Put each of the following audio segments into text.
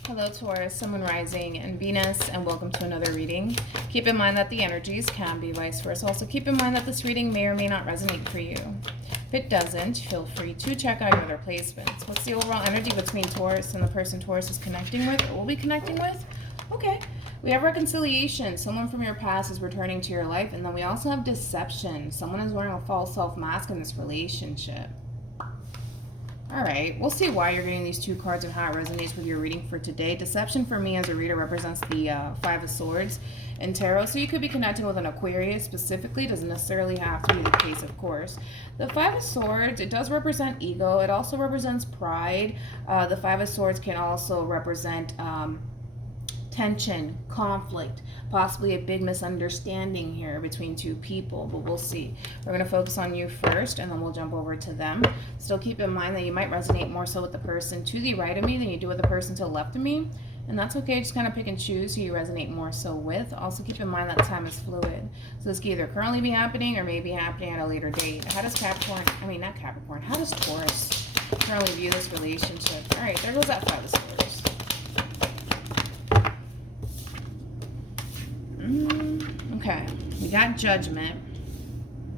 Hello Taurus, Sun, Moon, Rising, and Venus, and welcome to another reading. Keep in mind that the energies can be vice versa. Also keep in mind that this reading may or may not resonate for you. If it doesn't, feel free to check out your other placements. What's the overall energy between Taurus and the person Taurus is connecting with or will be connecting with? Okay. We have reconciliation. Someone from your past is returning to your life. And then we also have deception. Someone is wearing a false self mask in this relationship. All right, we'll see why you're getting these two cards and how it resonates with your reading for today. Deception for me as a reader represents the Five of Swords in Tarot. So you could be connecting with an Aquarius specifically. Doesn't necessarily have to be the case, of course. The Five of Swords, it does represent ego. It also represents pride. The Five of Swords can also represent tension, conflict, possibly a big misunderstanding here between two people, but we'll see. We're going to focus on you first, and then we'll jump over to them. Still keep in mind that you might resonate more so with the person to the right of me than you do with the person to the left of me, and that's okay. Just kind of pick and choose who you resonate more so with. Also keep in mind that time is fluid, so this can either currently be happening or may be happening at a later date. How does how does Taurus currently view this relationship? All right, there goes that Five of Swords. Okay, we got Judgment,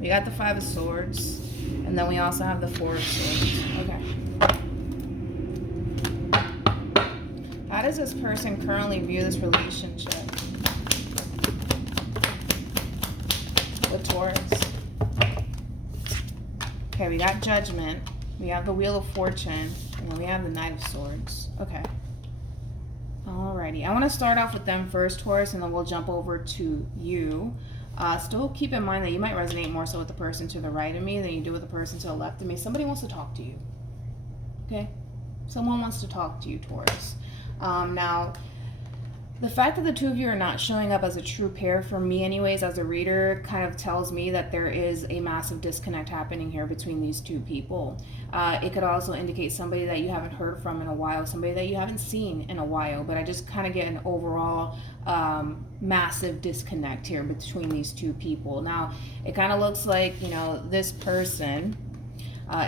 we got the Five of Swords, and then we also have the Four of Swords. Okay. How does this person currently view this relationship with Taurus? Okay, we got Judgment, we have the Wheel of Fortune, and then we have the Knight of Swords. Okay. Alrighty, I want to start off with them first, Taurus, and then we'll jump over to you. Still keep in mind that you might resonate more so with the person to the right of me than you do with the person to the left of me. Somebody wants to talk to you. Okay? Someone wants to talk to you, Taurus. Now, the fact that the two of you are not showing up as a true pair, for me anyways, as a reader, kind of tells me that there is a massive disconnect happening here between these two people. It could also indicate somebody that you haven't heard from in a while, somebody that you haven't seen in a while, but I just kind of get an overall massive disconnect here between these two people. Now, it kind of looks like, this person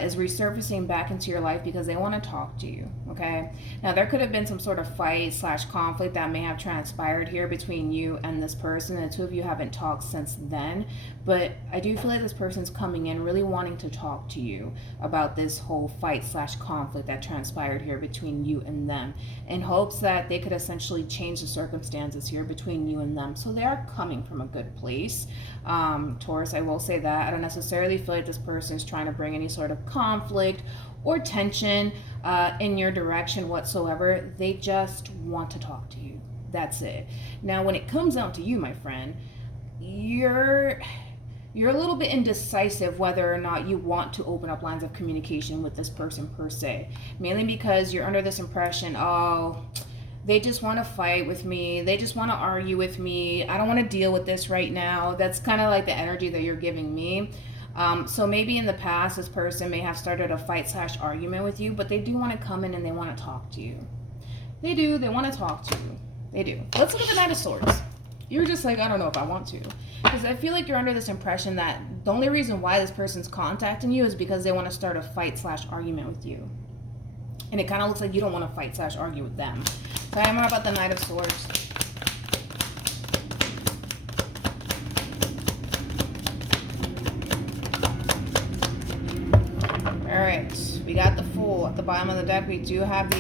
is resurfacing back into your life because they want to talk to you, okay? Now, there could have been some sort of fight/conflict that may have transpired here between you and this person. The two of you haven't talked since then, but I do feel like this person's coming in really wanting to talk to you about this whole fight/conflict that transpired here between you and them, in hopes that they could essentially change the circumstances here between you and them. So they are coming from a good place. Taurus, I will say that. I don't necessarily feel like this person is trying to bring any sort of conflict or tension in your direction whatsoever. They just want to talk to you. That's it. Now, when it comes down to you, my friend, you're a little bit indecisive whether or not you want to open up lines of communication with this person per se. Mainly because you're under this impression, they just want to fight with me. They just want to argue with me. I don't want to deal with this right now. That's kind of like the energy that you're giving me. So maybe in the past, this person may have started a fight/argument with you, but they do want to come in and they want to talk to you. They do. They want to talk to you. They do. Let's look at the Knight of Swords. You're just like, I don't know if I want to. Because I feel like you're under this impression that the only reason why this person's contacting you is because they want to start a fight/argument with you. And it kind of looks like you don't want to fight/argue with them. So I am about the Knight of Swords. Alright, we got the Fool. At the bottom of the deck, we do have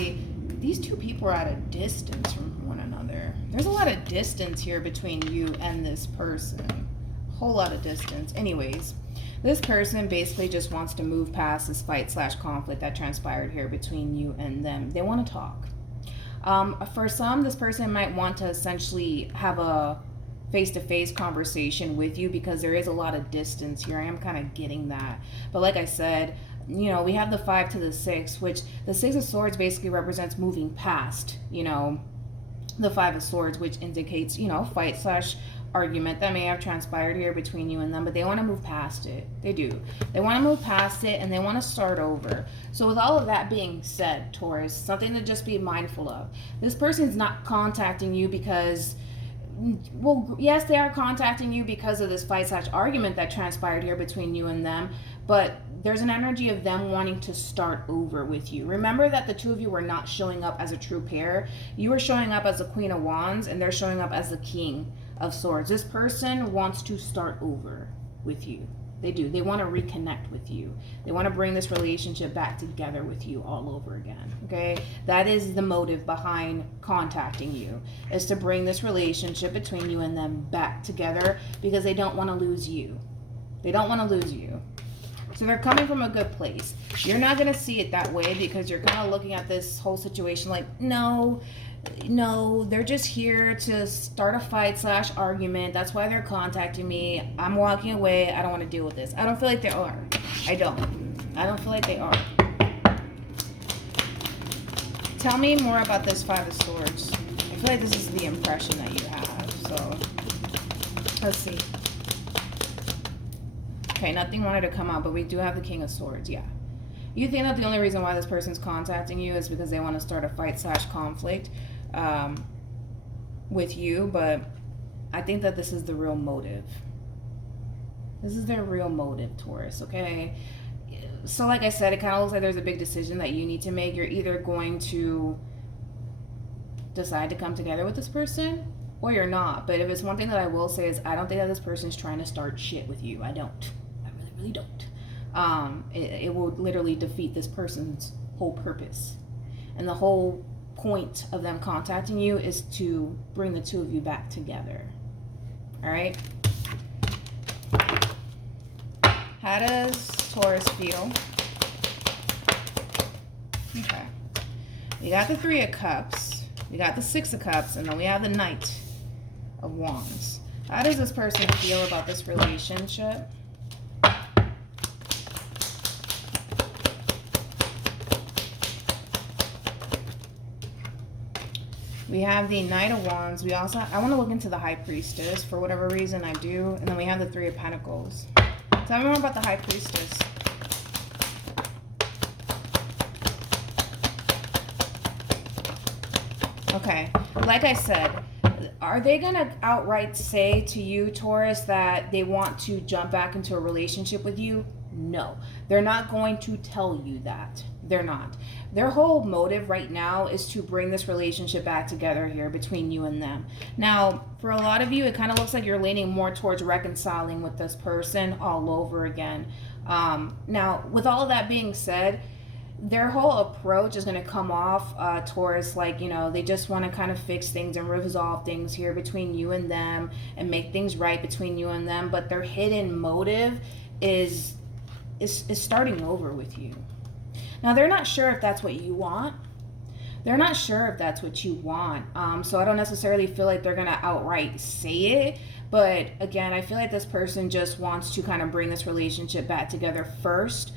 these two people are at a distance from one another. There's a lot of distance here between you and this person. A whole lot of distance. Anyways, this person basically just wants to move past this fight/conflict that transpired here between you and them. They want to talk. For some, this person might want to essentially have a face-to-face conversation with you because there is a lot of distance here. I am kind of getting that. But like I said, we have the 5 to the 6, which the 6 of Swords basically represents moving past, the 5 of Swords, which indicates, fight/argument that may have transpired here between you and them, but they want to move past it. They do. They want to move past it and they want to start over. So with all of that being said, Taurus, something to just be mindful of. This person's not contacting you because, well, yes, they are contacting you because of this fight/argument that transpired here between you and them, but there's an energy of them wanting to start over with you. Remember that the two of you were not showing up as a true pair. You were showing up as the Queen of Wands, and they're showing up as the King of Swords. This person wants to start over with you. They do. They want to reconnect with you. They want to bring this relationship back together with you all over again. Okay? That is the motive behind contacting you, is to bring this relationship between you and them back together, because they don't want to lose you. They don't want to lose you. So they're coming from a good place. You're not going to see it that way, because you're kind of looking at this whole situation like, no, they're just here to start a fight / argument. That's why they're contacting me. I'm walking away. I don't want to deal with this. I don't feel like they are. I don't feel like they are. Tell me more about this Five of Swords. I feel like this is the impression that you have. So let's see. Okay, nothing wanted to come out, but we do have the King of Swords. Yeah. You think that the only reason why this person's contacting you is because they want to start a fight / conflict with you, but I think that this is the real motive. This is their real motive, Taurus, okay? So like I said, it kind of looks like there's a big decision that you need to make. You're either going to decide to come together with this person, or you're not. But if it's one thing that I will say is, I don't think that this person's trying to start shit with you. I don't. I really don't. It will literally defeat this person's whole purpose. And the whole point of them contacting you is to bring the two of you back together. All right? How does Taurus feel? Okay. We got the Three of Cups. We got the Six of Cups. And then we have the Knight of Wands. How does this person feel about this relationship? We have the Knight of Wands. We also, I want to look into the High Priestess. For whatever reason, I do. And then we have the Three of Pentacles. Tell me more about the High Priestess. Okay. Like I said, are they going to outright say to you, Taurus, that they want to jump back into a relationship with you? No. They're not going to tell you that. They're not. Their whole motive right now is to bring this relationship back together here between you and them. Now, for a lot of you, it kind of looks like you're leaning more towards reconciling with this person all over again. Now, with all of that being said, their whole approach is going to come off, Taurus, like, you know, they just want to kind of fix things and resolve things here between you and them and make things right between you and them. But their hidden motive is starting over with you. Now, they're not sure if that's what you want. They're not sure if that's what you want. So I don't necessarily feel like they're going to outright say it. But again, I feel like this person just wants to kind of bring this relationship back together first,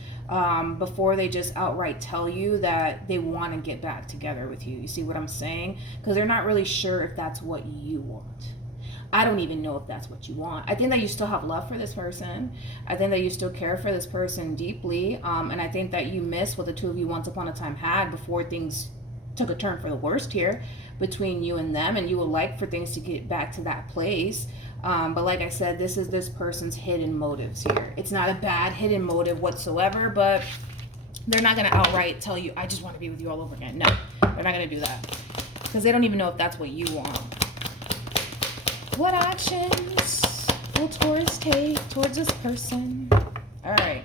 before they just outright tell you that they want to get back together with you. You see what I'm saying? Because they're not really sure if that's what you want. I don't even know if that's what you want. I think that you still have love for this person. I think that you still care for this person deeply. And I think that you miss what the two of you once upon a time had before things took a turn for the worst here between you and them. And you would like for things to get back to that place. But like I said, this is this person's hidden motives here. It's not a bad hidden motive whatsoever, but they're not going to outright tell you, I just want to be with you all over again. No, they're not going to do that. Because they don't even know if that's what you want. What actions will Taurus take towards this person? All right.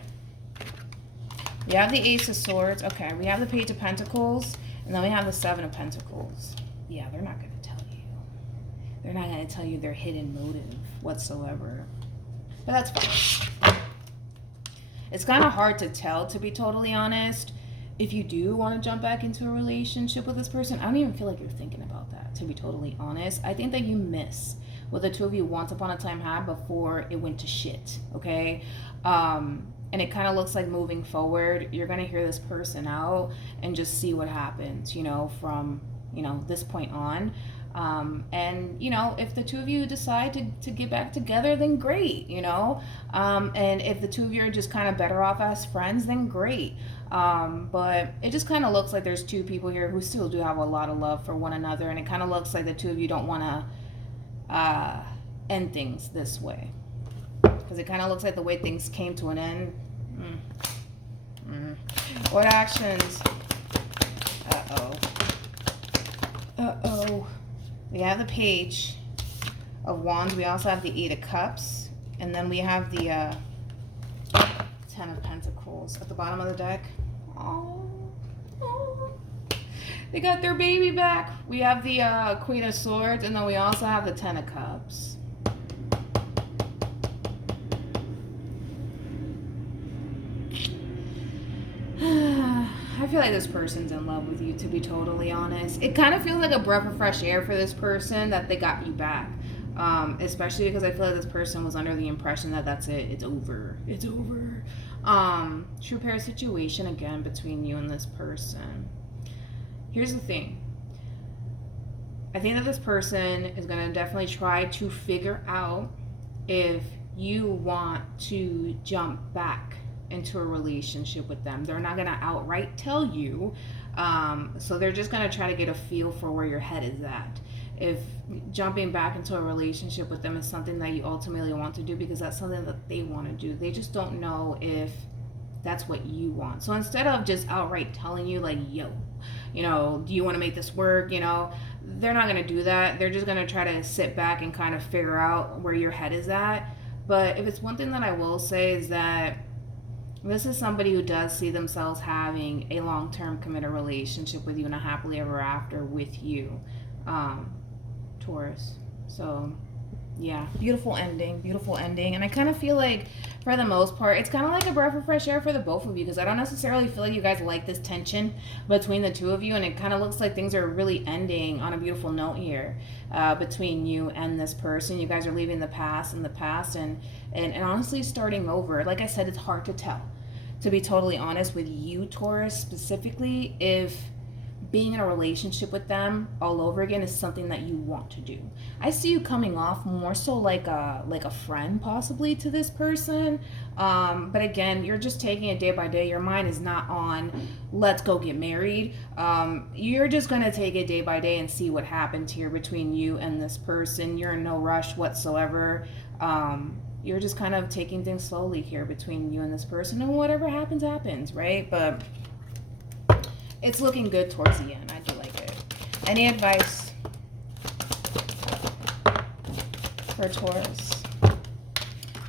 We have the Ace of Swords. Okay, we have the Page of Pentacles. And then we have the Seven of Pentacles. Yeah, they're not going to tell you. They're not going to tell you their hidden motive whatsoever. But that's fine. It's kind of hard to tell, to be totally honest. If you do want to jump back into a relationship with this person, I don't even feel like you're thinking about that, to be totally honest. I think that you miss what the two of you once upon a time had before it went to shit, okay? And it kind of looks like moving forward, you're going to hear this person out and just see what happens, you know, from, you know, this point on. And, you know, if the two of you decide to get back together, then great, you know? And if the two of you are just kind of better off as friends, then great. But it just kind of looks like there's two people here who still do have a lot of love for one another. And it kind of looks like the two of you don't want to end things this way, because it kind of looks like the way things came to an end, What actions? Uh-oh. Uh-oh. We have the Page of Wands. We also have the 8 of Cups. And then we have the 10 of Pentacles at the bottom of the deck. Oh. They got their baby back. We have the Queen of Swords, and then we also have the 10 of Cups. I feel like this person's in love with you, to be totally honest. It kind of feels like a breath of fresh air for this person that they got you back. Especially because I feel like this person was under the impression that that's it. It's over. It's over. True pair situation again between you and this person. Here's the thing. I think that this person is going to definitely try to figure out if you want to jump back into a relationship with them. They're not going to outright tell you. So they're just going to try to get a feel for where your head is at. If jumping back into a relationship with them is something that you ultimately want to do, because that's something that they want to do. They just don't know if that's what you want. So instead of just outright telling you like, yo, you know, do you want to make this work? You know, they're not going to do that. They're just going to try to sit back and kind of figure out where your head is at. But if it's one thing that I will say is that this is somebody who does see themselves having a long-term committed relationship with you and a happily ever after with you, Taurus. So yeah, beautiful ending. And I kind of feel like for the most part it's kind of like a breath of fresh air for the both of you, because I don't necessarily feel like you guys like this tension between the two of you, and it kind of looks like things are really ending on a beautiful note here between you and this person. You guys are leaving the past in the past and honestly starting over. Like I said, it's hard to tell, to be totally honest with you, Taurus, specifically, if being in a relationship with them all over again is something that you want to do. I see you coming off more so like a friend possibly to this person, but again, you're just taking it day by day. Your mind is not on let's go get married. You're just gonna take it day by day and see what happens here between you and this person. You're in no rush whatsoever. You're just kind of taking things slowly here between you and this person, and whatever happens, happens, right? But it's looking good towards the end. I do like it. Any advice for Taurus?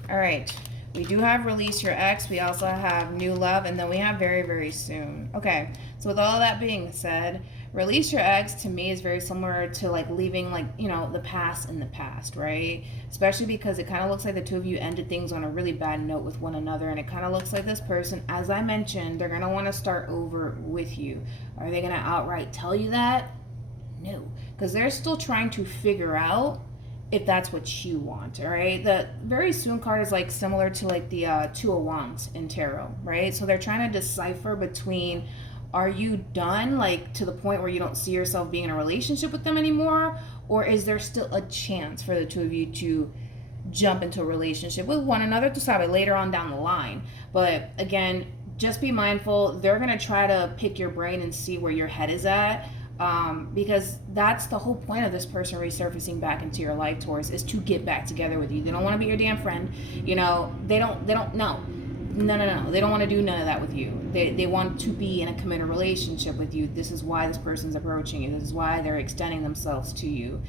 All right. We do have release your ex. We also have new love. And then we have very, very soon. Okay. So with all of that being said, release your ex to me is very similar to like leaving like, you know, the past in the past, right? Especially because it kind of looks like the two of you ended things on a really bad note with one another. And it kind of looks like this person, as I mentioned, they're going to want to start over with you. Are they going to outright tell you that? No. Because they're still trying to figure out if that's what you want, all right? The very soon card is like similar to like the 2 of Wands in tarot, right? So they're trying to decipher between, are you done, like to the point where you don't see yourself being in a relationship with them anymore? Or is there still a chance for the two of you to jump into a relationship with one another, to sabe, later on down the line? But again, just be mindful. They're going to try to pick your brain and see where your head is at. Because that's the whole point of this person resurfacing back into your life, Taurus, is to get back together with you. They don't want to be your damn friend. You know, they don't know. No. They don't want to do none of that with you. They want to be in a committed relationship with you. This is why this person's approaching you. This is why they're extending themselves to you.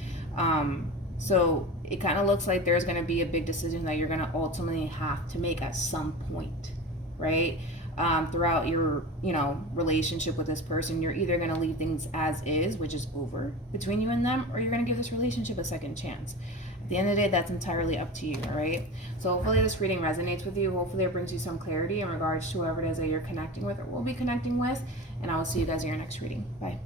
So it kind of looks like there's going to be a big decision that you're going to ultimately have to make at some point, right? Throughout your, you know, relationship with this person, you're either going to leave things as is, which is over between you and them, or you're going to give this relationship a second chance. At the end of the day, that's entirely up to you, all right? So hopefully this reading resonates with you. Hopefully it brings you some clarity in regards to whoever it is that you're connecting with or will be connecting with. And I will see you guys in your next reading. Bye.